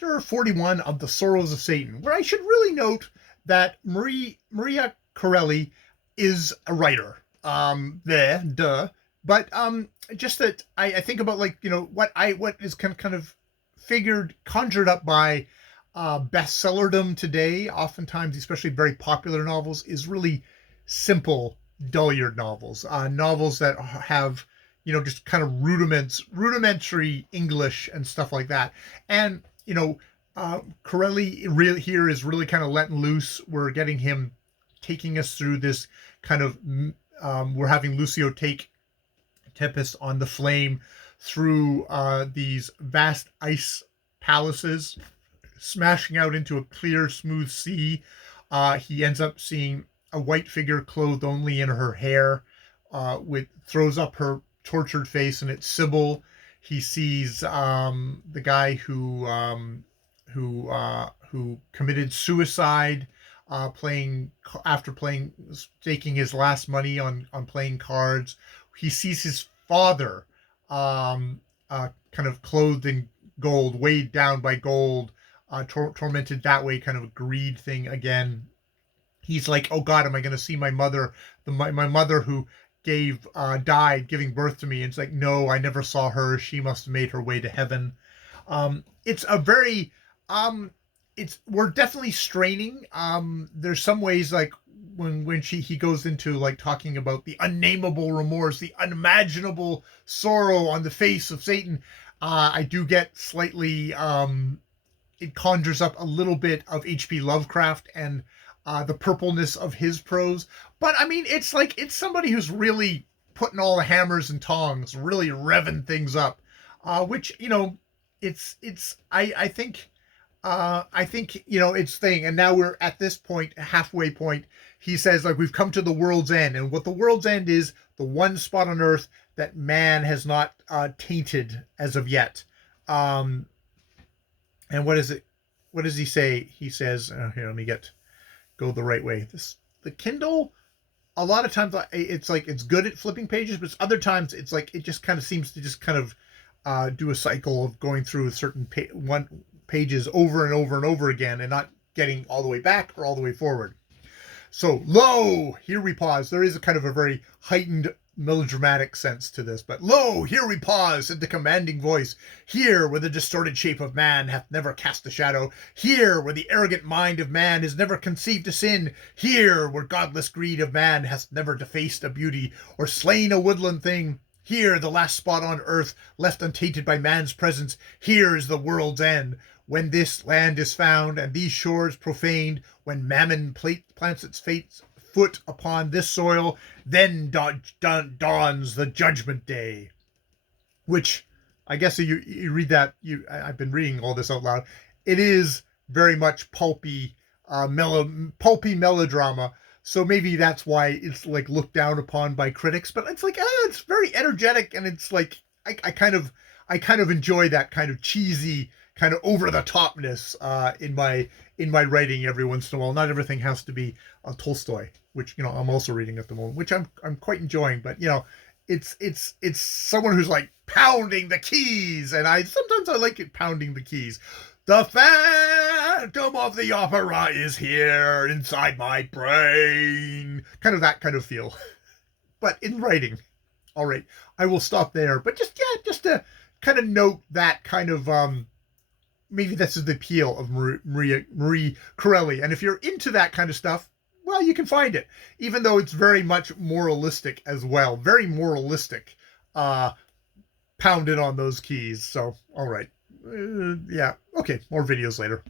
Chapter 41 of the Srrws of Satan, where I should really note that Maria Corelli is a writer. But just that I think about, like, what is kind of conjured up by bestsellerdom today, oftentimes, especially very popular novels, is really simple, dullard novels, novels that have, just kind of rudimentary English and stuff like that. And, Corelli here is really kind of letting loose. We're getting him taking us through this kind of, we're having Lucio take Tempest on the flame through these vast ice palaces, smashing out into a clear, smooth sea. He ends up seeing a white figure clothed only in her hair, throws up her tortured face, and it's Sybil. He sees the guy who committed suicide, taking his last money on playing cards. He sees his father, kind of clothed in gold, weighed down by gold, tormented that way, kind of a greed thing again. He's like, oh God, am I going to see my mother, my mother who died giving birth to me? And it's like, no, I never saw her. She must have made her way to heaven. It's a very, we're definitely straining. There's some ways, like when he goes into like talking about the unnameable remorse, the unimaginable sorrow on the face of Satan. I do get slightly, it conjures up a little bit of H.P. Lovecraft and the purpleness of his prose. But I mean, it's somebody who's really putting all the hammers and tongs, really revving things up, which, I think, it's thing. And now we're at this point, halfway point. He says, like, we've come to the world's end. And what the world's end is, the one spot on Earth that man has not tainted as of yet. And what is it? What does he say? He says, here, let me go the right way. The Kindle, a lot of times it's like, it's good at flipping pages, but other times it's like, it just kind of seems to just kind of do a cycle of going through a certain pages over and over and over again and not getting all the way back or all the way forward. So, lo, here we pause. There is a kind of a very heightened melodramatic sense to this, but lo, here we pause, said the commanding voice, here where the distorted shape of man hath never cast a shadow, here where the arrogant mind of man has never conceived a sin, here where godless greed of man hath never defaced a beauty or slain a woodland thing, here the last spot on earth left untainted by man's presence, here is the world's end. When this land is found and these shores profaned, when mammon plants its foot upon this soil, then dawns the judgment day. Which, I guess you read that, I've been reading all this out loud. It is very much pulpy melodrama. So maybe that's why it's like looked down upon by critics. But it's like, it's very energetic, and it's like I kind of enjoy that kind of cheesy, kind of over the topness in my writing every once in a while. Not everything has to be Tolstoy, which I'm also reading at the moment, which I'm quite enjoying. But it's someone who's like pounding the keys, and sometimes I like it pounding the keys. The Phantom of the Opera is here inside my brain. Kind of that kind of feel, but in writing. All right, I will stop there. But just to kind of note that kind of maybe this is the appeal of Marie Corelli. And if you're into that kind of stuff, well, you can find it, even though it's very much moralistic as well. Very moralistic, pounded on those keys. So, all right. Yeah. Okay. More videos later.